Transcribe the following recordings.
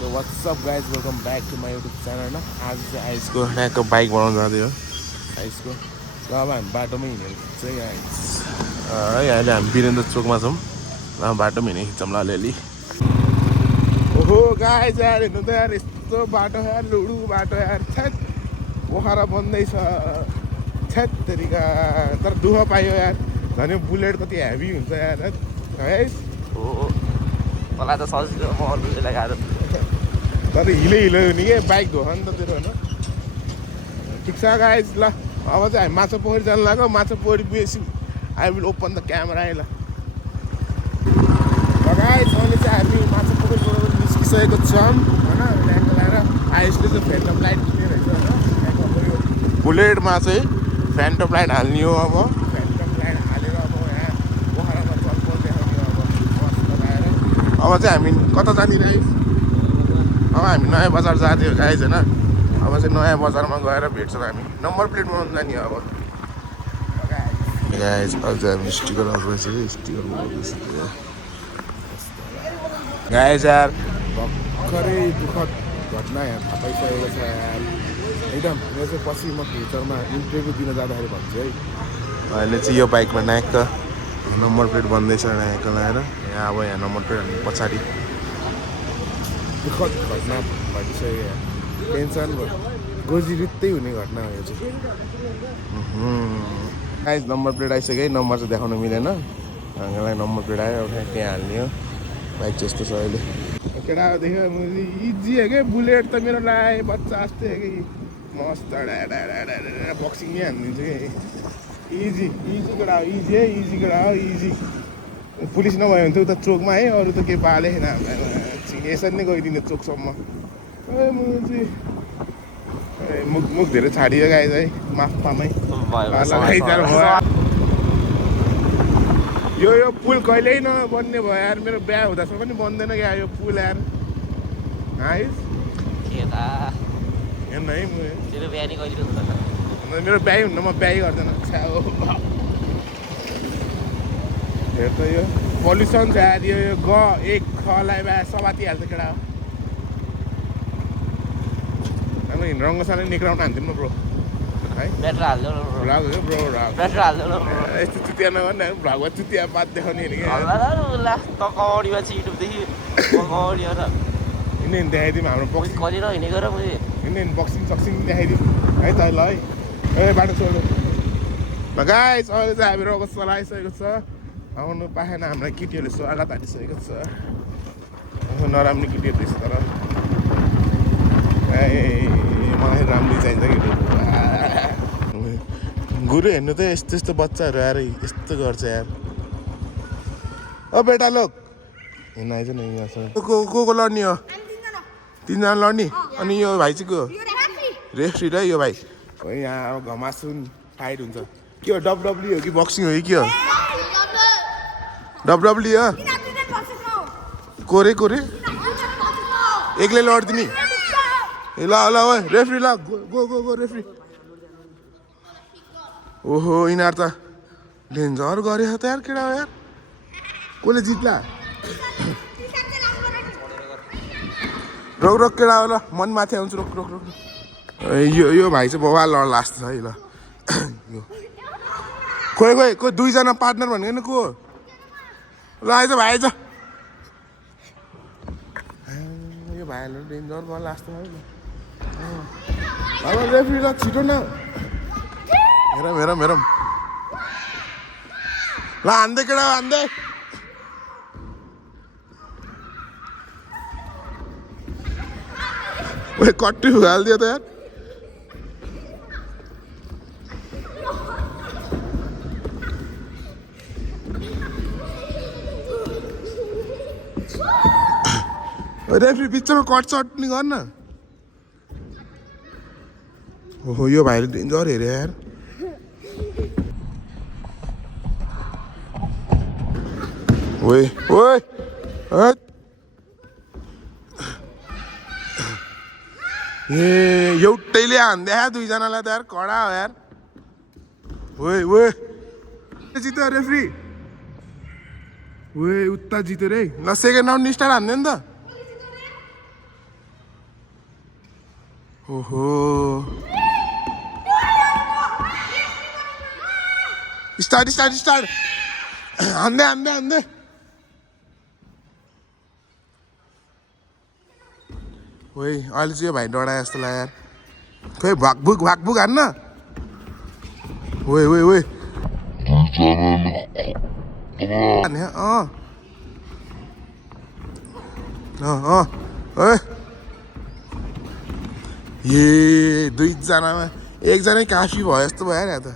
so what's up guys welcome back to my YouTube channel आज चाहिँ आइसको ठ्याक्क बाइक बनाउनु जाँदै हो आइसको र अब हामी बाटोमै हिँडेर चाहिँ गाइज है अहिले हामी वीरेन्द्र चोकमा छौँ र बाटोमा हिँडेर खिच्छौँ ल अलिअलि ओहो गाइज यार हेर्नु त यार यस्तो बाटो यार लुडु बाटो यार छ्याट पोखरा बन्दैछ छ्याट तरिका तर दुःख पायो यार झन् यो बुलेट कति हेभी हुन्छ यार है हो मलाई त सजिलो म अरूलाई गाह्रो तर हिलो नि के बाइक धोख नि त तेरो होइन ठिक छ गाइज ल अब चाहिँ हामी माछा पोखरी जानु लाग्यो माछा पोखरी पुगेपछि I will open the camera है ल गाइज अहिले चाहिँ हामी माछा पोखरीबाट निस्किसकेको छौँ होइन ल्याङ्को लगाएर आइसले चाहिँ फ्यान्टम लाइट दिने रहेछ होइन बुलेटमा चाहिँ फ्यान्टम लाइट हाल्ने हो अब फ्यान्टम लाइट हालेर अब यहाँ पोखरामा चलपल देखाउने हो अब बस लगाएर अब चाहिँ हामी कता जाने गाइज अब हामी नयाँ बजार जाँदै हो गाइज होइन अब चाहिँ नयाँ बजारमा गएर भेट्छौँ हामी नम्बर प्लेट बनाउनु जाने अब गाइज अझ हामी स्टिकर लगाउँछ स्टिकर लगाउँछ गाइज यार भर्खरै दुःखद घटना यहाँ थाहा पाइसकेको छ यार एकदम यो चाहिँ पछि म फ्युचरमा इन्टरभ्यू दिन जाँदाखेरि भन्छु है अहिले चाहिँ यो बाइकमा नायक नम्बर प्लेट बन्दैछ नायक लगाएर यहाँ अब यहाँ नम्बर प्लेट हामी पछाडि दुःखद घटना घटिसक्यो यहाँ टेन्सन गोजिरित्तै हुने घटना हो यो चाहिँ गाइज नम्बर प्लेट आइसक्यो है नम्बर चाहिँ देखाउनु मिलेन हामीलाई नम्बर प्लेट आयो त्यहाँ हाल्ने हो बाइक त्यस्तो छ अहिले केटा देख्यो इजी है क्या बुलेट त मेरो लाए बच्चा जस्तै है कि मस्त बक्सिङ नै हानिदिन्छु कि इजी इजी केटा हो इजी है इजी केटा हो इजी पुलिस नभयो भने त उता चोकमा है अरू त के पाले छैन हामीलाई यसरी नै गइदिने चोकसम्म मुख धेरै छाडियो गाइज है माफ पामै यो पुल कहिल्यै नबन्ने भयो यार मेरो बिहा हुँदासम्म पनि बन्दैन क्या यो पुल यार आइस हेर्न है मेरो बिहा हुन्न म बिहा गर्दैन हेर त यो पल्युसन छ यार यो एक खलाई बा सबातिहाल्छ केटा अब रङ्गशाला निक्राउन हान्थ्यौँ न ब्रो है ब्याट्री हाल्दैन भ्लग हो ब्रो ब्याट्री हाल्दैन यस्तो चुतिया नगर्ने भ्लगमा चुतिया बात देखाउने त कौडीमा चाहिँ युट्युबदेखि कौडी हो र हिँड्ने देखाइदिउँ हाम्रो बक्सिङ कहिले हिँडेको र मैले हिँड्ने बक्सिङ सक्सिङ देखाइदिउँ है त ल है ए बाटो छोड्नु गाइस अहिले चाहिँ हामी रगत चलाइसकेको छ आउनु पाएन हामीलाई केटीहरूले स्वागत हालिसकेको छ नराम्रो केटीहरू रहेछ तर ए मलाई राम्रो चाहिन्छ केटीहरू गुरु हेर्नु त यस्तो यस्तो बच्चाहरू आएर यस्तो गर्छ यार ओ बेटा लोक हेर्न आइज न यहाँ को लड्ने हो तिनजना लड्ने अनि यो भाइ चाहिँ को रेफ्री र यो भाइ हो यहाँ अब घमासुन फाइट हुन्छ के हो डब्लुडब्ल्यू हो कि बक्सिङ हो कि के हो डब्लुडब्ल्यू हो कोरे कोरे एक्लै लडिदिने ए ल ल ओ रेफ्री ल गो गो गो रेफ्री ओहो यिनीहरू त डेन्जर गऱ्यो त यार केटा हो यार कसले जित्ला रोक रोक केटा हो ल मन माथि आउँछु रोक रोक रोक यो भाइ चाहिँ बबा लड लास्ट छ है ल खोइ खोइ को दुईजना पार्टनर भनेको नि को ल आइज भाइ आइज यो भाइहरू डेन्जर भयो लास्ट है ल रेफ्री ल छिटो न हेरौँ हेरौँ हेरौँ ल हान्दै केटा हान्दै कट्टी हालिदियो त यार रेफ्री बिचमा कट चट्नी गर्न ओहो यो भाइले डेन्जर हेऱ्यो यार ओए ओए ए एउटैले हान्दै दुईजनालाई त यार कडा हो यार ओए ओए जित्यो रेफ्री ओए उता जित्यो रे ल सेकेन्ड राउन्ड स्टार्ट हान्दैन त ओहो स्टार्ट स्टार्ट स्टार्ट हान्दै हान्दै हान्दै ओइ अहिले चाहिँ यो भाइ डढाए जस्तो लाग्यो यार खोइ भाकभुक हान्न ओइ ओइ ओइ ए दुईजनामा एकजनै काफी भयो जस्तो भयो नि त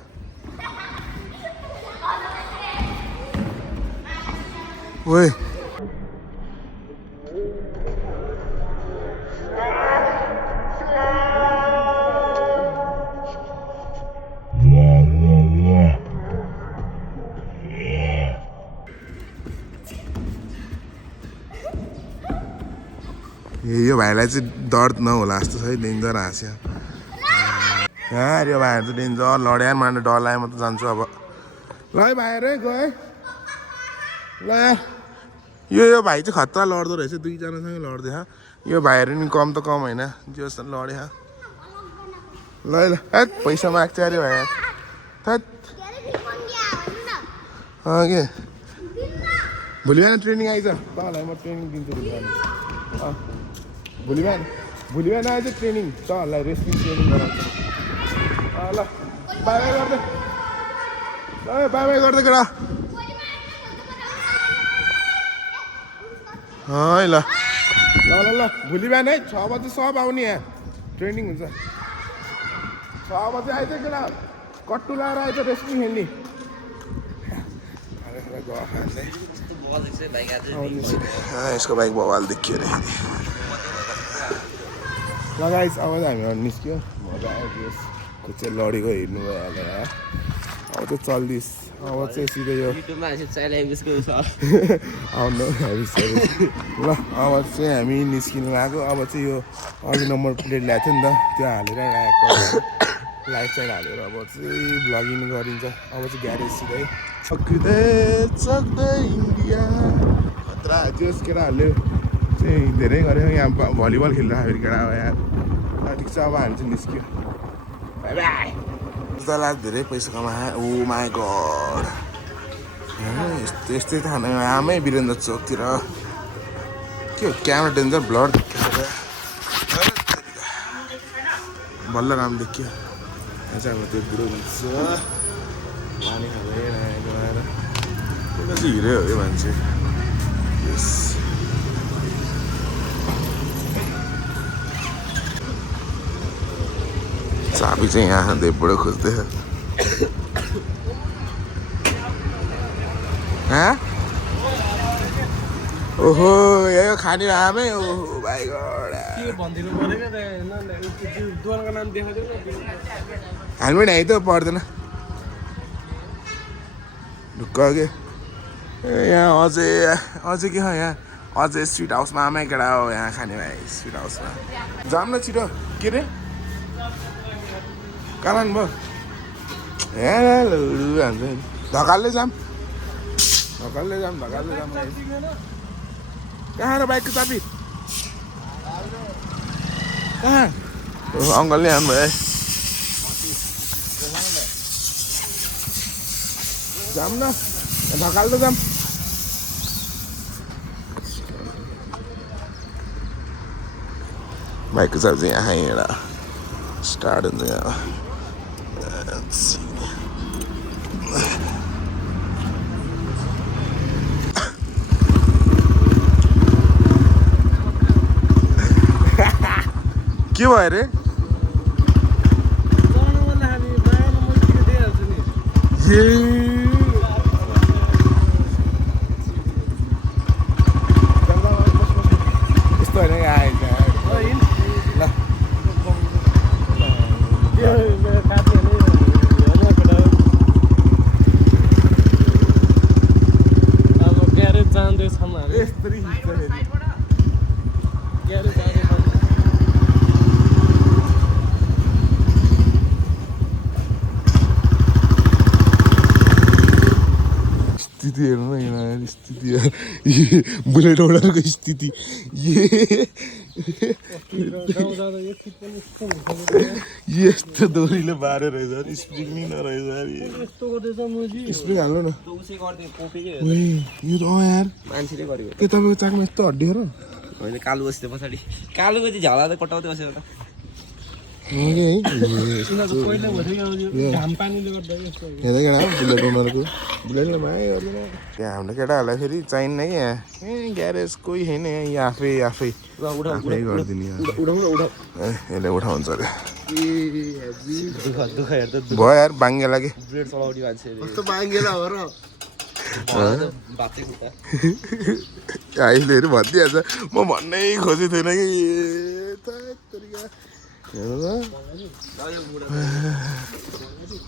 ओइ यो भाइलाई चाहिँ दर्द नहोला जस्तो छ है डेन्जर हाँस्यो यो भाइहरू चाहिँ डेन्जर लड्या मार्नु डर लाग्यो म त जान्छु अब ल है भाइहरू है गयो ल यो भाइ चाहिँ खतरा लड्दो रहेछ दुईजनासँगै लड्दै यो भाइहरू नि कम त कम होइन जो लड्यो ल है ल है पैसा माग्छ अरे भाइ थैट के भोलि बिहान ट्रेनिङ आइज तपाईँलाई म ट्रेनिङ दिन्छु भोलि बिहान आएछ ट्रेनिङ तपाईँहरूलाई रेस्लिङ ट्रेनिङ गराउँछ ल बाई बाई गर्दै ल बाई बाई गर्दै केटा है ल ल ल ल भोलि बिहान है 6 बजे सब आउने यहाँ ट्रेनिङ हुन्छ 6 बजे आइज केटा कट्टु लाएर आइज रेस्लिङ खेल्ने यसको बाइक बवाल देखियो अरे लगाइस अब चाहिँ हामीहरू निस्क्यो मजा आयो खुच्चे लडेको हेर्नु भयो अब चाहिँ चल्दिस अब चाहिँ सिधै यो आउनु ल अब चाहिँ हामी निस्किनु लाग्यो अब चाहिँ यो अघि नम्बर प्लेट ल्याएको थियो नि त त्यो हालेर राखेको लाइट साइड हालेर अब चाहिँ भ्लगिङ गरिन्छ अब चाहिँ ग्यारेज सिधै सक्दै इन्डिया खतरा जोस् केटाहरूले चाहिँ धेरै गऱ्यो यहाँ भलिबल खेल्दा फेरि केटा अब यहाँ ठिक छ अब हामी चाहिँ निस्क्यो बाई बाई लाख धेरै पैसा कमाए ओ माई गड यस्तै थाहा आमै वीरेन्द्र चोकतिर के क्यामेरा डेन्जर ब्लड बल्ल राम देखियो यहाँ चाहिँ अब त्यो बुढो भन्छ पानी खाँदै गएर उसलाई चाहिँ हिरो हो यो मान्छे यस चाबी चाहिँ यहाँ देवबाट खोज्दै ओहो यो खाने आमै ओहो भाइ हेलमेट है त पर्दैन ढुक्क के यहाँ अझै के हो यहाँ अझै स्विट हाउसमा आमै केटा हो यहाँ खाने भाइ स्विट हाउसमा जाऊँ न छिटो के रे कहाँ लानु भयो हान्छ धकालले जाऊँ कहाँ र बाइकको चाबी कहाँ अङ्कलले आउनु भयो जाऊँ न धकाल्दै जाऊँ बाइकको चाबी चाहिँ यहाँ हिँडेर स्टार्ट हुन्छ यहाँ के भयो अरे यस्तो होइन आएछ स्थिति हेर्नु न यहाँ स्थिति बुलेट ओडारको स्थिति यस्तो दोरीले बारे रहेछ स्प्रिङ नि नरहेछ स्प्रिङ हाल्नु न यो त यार मान्छेले गरेको के तपाईँको चाकमा यस्तो हड्डी हो र होइन कालो बस्थ्यो पछाडि कालोको चाहिँ झ्याला त कटाउँदै बस्यो एउटा त्यहाँ हाम्रो केटाहरूलाई फेरि चाहिन्न कि यहाँ ग्यारेज कोही छैन यहाँ आफै आफै गरिदिने यसले उठाउँछ अरे भयो यार बाङ्गे लाग्यो ब्लेड चलाउने मान्छे अहिलेहरू भनिदिइहाल्छ म भन्नै खोजेको थिएन कि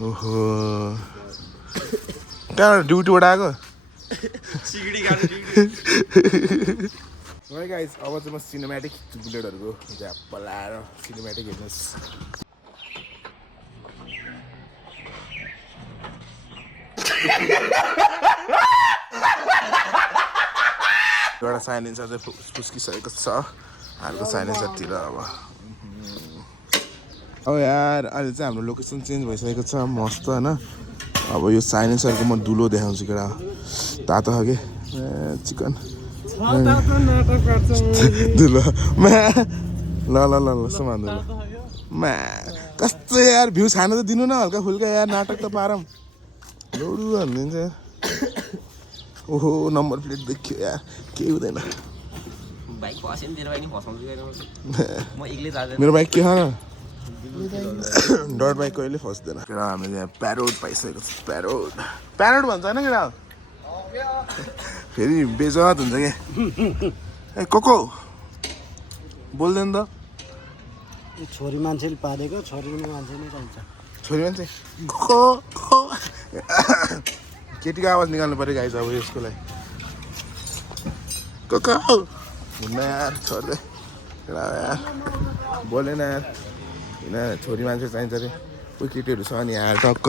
ओहो कहाँ ड्युटीबाट आएको गाइस अब चाहिँ म सिनेमेटिक बुलेटहरूको झ्याप्प लाएर सिनेमेटिक हेर्नुहोस् एउटा साइलेन्सर चाहिँ फुस्किसकेको छ अर्को साइलेन्सरतिर अब यार अहिले चाहिँ हाम्रो लोकेसन चेन्ज भइसकेको छ मस्त होइन अब यो साइलेन्सरको म धुलो देखाउँछु केटा तातो खाके चिकन धुलो म्या ल ल ल ल समान धुलो म्या कस्तो यार भ्युज खान त दिनु न हल्का फुल्का यार नाटक त पारौँ लौडु भनिदिन्छ ओहो नम्बर प्लेट देखियो यार केही हुँदैन मेरो बाइक के छ न डट बाइक कहिले फस्दैन केटा हामीले यहाँ प्यारोड पाइसकेको छ प्यारोड भन्छ होइन केटा फेरि बेजत हुन्छ क्या ए कोको बोल्दैन त छोरी मान्छेले पालेको छोरी मान्छे नै चाहिन्छ छोरी मान्छे केटीको आवाज निकाल्नु पऱ्यो गाइस अब यसको लागि कोको हुन्न यार छोड्दै यार बोलेन यार होइन छोरी मान्छे चाहिन्छ अरे कोही केटीहरू छ नि यहाँ टक्क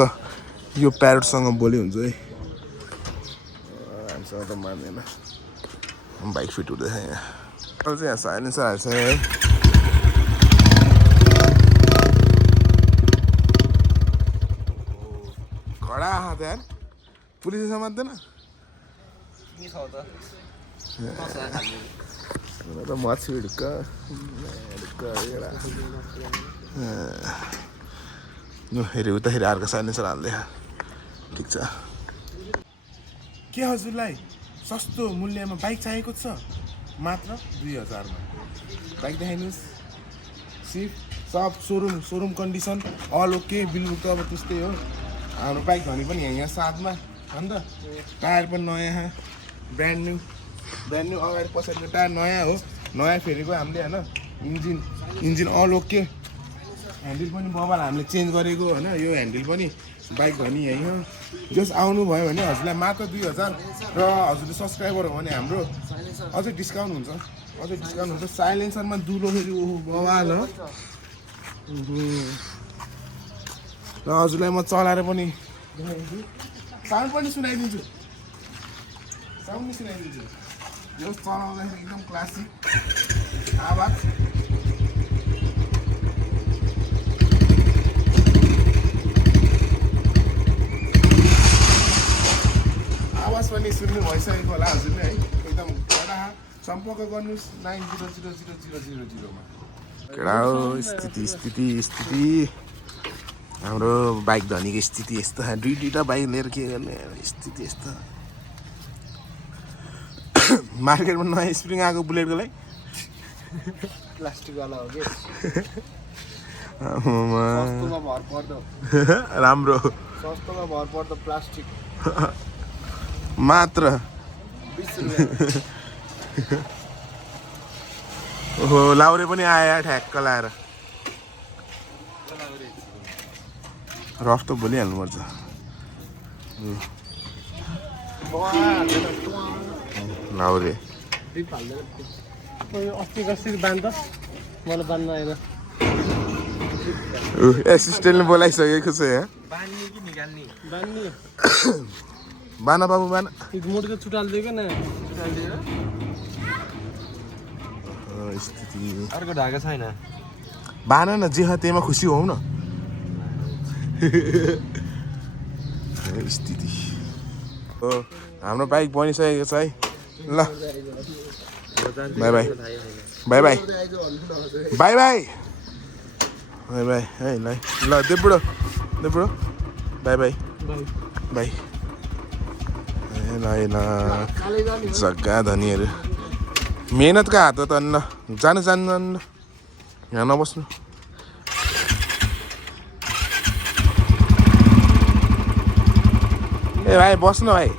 यो प्यारोटसँग बोली हुन्छ है हामीसँग त मान्दैन बाइक फिट हुँदैछ यहाँ चाहिँ यहाँ साइलेन्सर हाल्छ है खडा हात यार पुलिसले समात्दैन त मच्छी ढुक्क हेऱ्यो उताखेरि अर्को साइलेन्सर हाल्दै ठिक छ के हजुरलाई सस्तो मूल्यमा बाइक चाहिएको छ मात्र 2000मा बाइक देखाइदिनुहोस् सिट सब showroom condition all okay billbook त अब त्यस्तै हो हाम्रो बाइक धनी पनि यहाँ साथमा अन्त टायर पनि नयाँ ब्रान्ड न्यू अगाडि पछाडिको टायर नयाँ हो नयाँ फेरेको हामीले होइन इन्जिन अल ओके ह्यान्डल पनि बबाल हामीले चेन्ज गरेको होइन यो ह्यान्डल पनि बाइक धनी यहीँ हो जस आउनुभयो भने हजुरलाई मात्र 2000 र हजुरले सब्सक्राइबर हो भने हाम्रो अझै डिस्काउन्ट हुन्छ साइलेन्सरमा दुलो फेरि ओहो बबाल हो र हजुरलाई म चलाएर पनि साउन्ड पनि सुनाइदिन्छु यो चलाउँदाखेरि एकदम क्लासिक आवाज पनि सुन्नु भइसकेको होला हजुरले है एकदम कडा सम्पर्क गर्नुहोस् 90000000मा केडा हो स्थिति हाम्रो बाइक धनीको स्थिति यस्तो दुईवटा बाइक लिएर के गर्ने स्थिति यस्तो मार्केटमा नयाँ स्प्रिङ आएको बुलेटको लागि प्लास्टिकवाला हो कि राम्रो सस्तोमा भर पर्दो प्लास्टिक मात्र 20 रुपैयाँ ओहो लाउरे पनि आयो ठ्याक्क लाएर रफ त बोलिहाल्नुपर्छ लाउरे अस्तिको बान्ध मलाई बान्नु आएन एसिस्टेन्टले बोलाइसकेको छ यहाँ बाना बाबु बाना मोटको चुटाल दिएको न स्थिति अर्को ढाका छैन बान न जे छ त्यहीमा खुसी हौ न स्थिति हो हाम्रो बाइक बनिसकेको छ है ल by by by by by by by by है ल देब्रो बाई बाई बाई ल जग्गा धनीहरू मेहनतको हात हो त ल जानु यहाँ नबस्नु ए भाइ बस्नु भाइ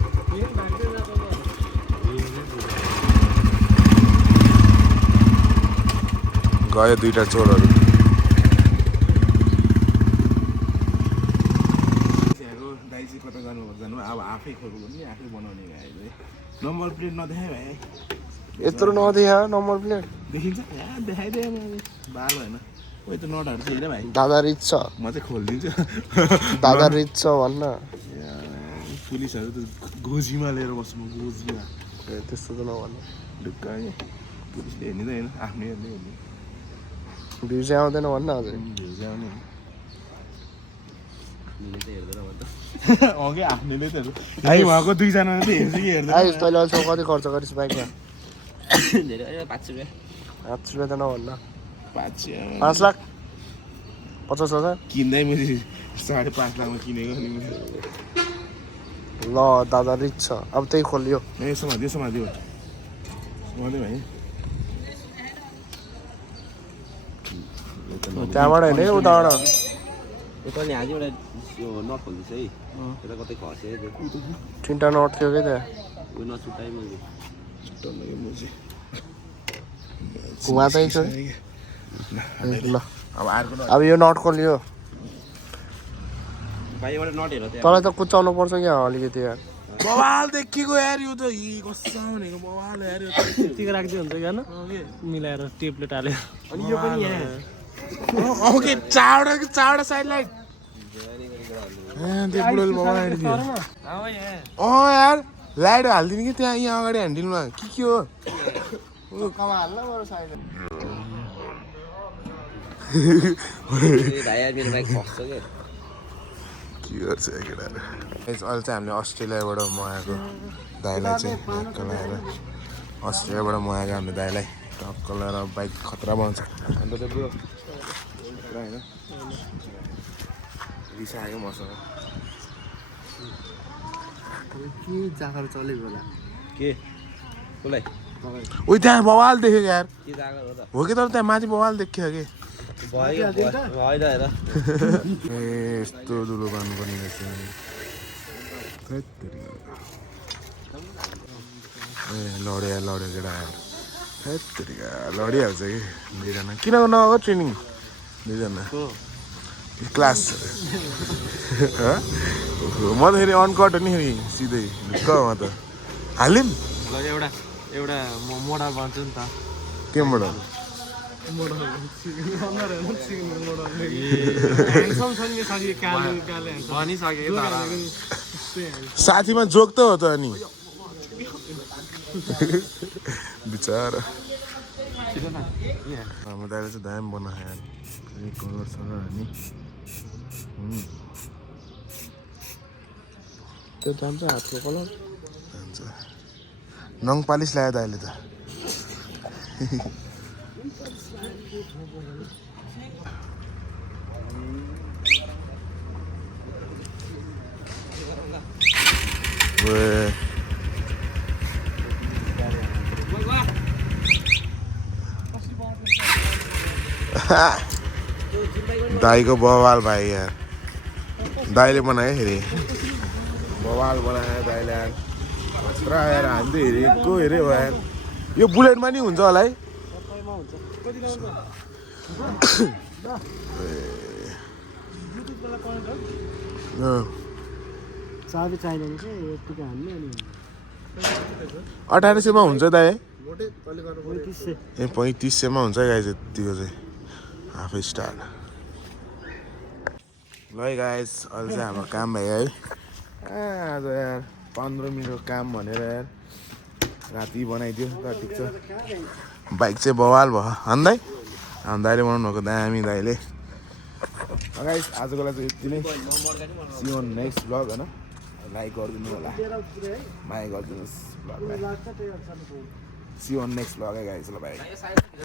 गयो दुईटा चोरहरू दाइजी कता जानु अब आफै खोल्नु पनि आफै बनाउने नम्बर प्लेट नदेखाए भाइ यत्रो नदेखा नम्बर प्लेट देखिन्छ देखाइदिएँ बाल होइन कोही त नटहरू चाहिँ हेर भाइ दादा रिच छ म चाहिँ खोलिदिन्छु दादा रिच छ भन्न पुलिसहरू त गोजीमा लिएर बस्नु गोजीमा त्यस्तो त नभन्नु ढुक्क पुलिसले हेर्ने त होइन आफ्नैहरूले हेर्ने भ्यू चाहिँ आउँदैन भन्न हजुर भ्यू चाहिँ आउने अघि आफ्नैले त उहाँको दुईजनाले त हेर्छ कि हेर्दैन आइस तैँले अहिलेसम्म कति खर्च गरिस् बाइकमा धेरै 500 रुपियाँ 5 रुपियाँ त नभन्न 5 लाख 50,000 किन्दै मैले 5.5 लाखमा किनेको नि मैले ल दादा रिच छ अब त्यही खोलियो यसो माथि समादियो भाइ त्यहाँबाट होइन है उताबाट तैँले आज एउटा यो नट खोल्दैछ है त्यता कतै खस्यो तिनवटा नट थियो कि त्यहाँ उयो नछुट्टाइ मैले घुमा चाहिँ छ ल अब अर्को अब यो नट खोलियो भाइ एउटा नट हेर त्यहाँ तँलाई त कुचाउनु पर्छ क्या अलिकति यार बवाल देखिएको यार यो त कस्तो भनेको बवाल यार यो यतिको राख्दै हुन्छ क्या मिलाएर टेपले टाल्यो अनि यो पनि यहाँ ओके चावडा साइड लाइट देब्रोले बवाल हालिदियो यार लाइट हालिदिने कि त्यहाँ यहाँ अगाडि ह्यान्डलमा के हो भाइ मेरो बाइक खस्छ क्या के गर्छ केटाहरू अहिले चाहिँ हामीले अस्ट्रेलियाबाट मगाएको दाइलाई चाहिँ टक्क लगाएर अस्ट्रेलियाबाट मगाएको हामीले दाइलाई टक्क लगाएर बाइक खतरा बनाउँछ अन्त त्यो ब्रो होइन रिसाएको मसँग के जागर चलेको होला के कसलाई उही त्यहाँ बवाल देखेको यार के जागर हो त हो कि तर त्यहाँ माथि बवाल देखियो कि भयो होइन हेर ए यस्तो दुलो बान्नुपर्ने रहेछ ए लड्यो केटा हेत्तेरिका लडिहाल्छ कि दुईजना किन नगएको ट्रेनिङ दुईजना क्लास म त फेरि अनकट हो नि फेरि सिधै ढुक्क म त हालिदिउँ एउटा मोडल भन्छु नि त केबाट साथीमा जोक त हो त अनि बिचरा हाम्रो दाइले चाहिँ दाम बनायो कलर नि त्यो जान्छ हातको कलर जान्छ नङ पालिस ल्यायो दाइले त दाईको बवाल भाइ यार दाइले बनायो फेरि बवाल बनायो दाइले यार खतरा यार हामीले हेरेको हेऱ्यो यार यो बुलेटमा नि हुन्छ होला है चाबी चाहिँदैन कि यतिको हान्ने अनि 1800मा हुन्छ दाइ 3500 ए 3500मा हुन्छ गाइज यतिको चाहिँ हाफै स्टार ल गाइज अहिले चाहिँ हाम्रो काम भयो है आज यार 15 मिनटको काम भनेर यार राति बनाइदियो ल ठिक छ बाइक चाहिँ बवाल भयो होइन दाइ दाइले बनाउनु भएको दामी दाइले गाइस आजको लागि चाहिँ यति नै सी अन नेक्स्ट ब्लग होइन लाइक गरिदिनु होला माया गरिदिनुहोस् ब्लगलाई सी अन नेक्स्ट ब्लग है गाइस ल बाई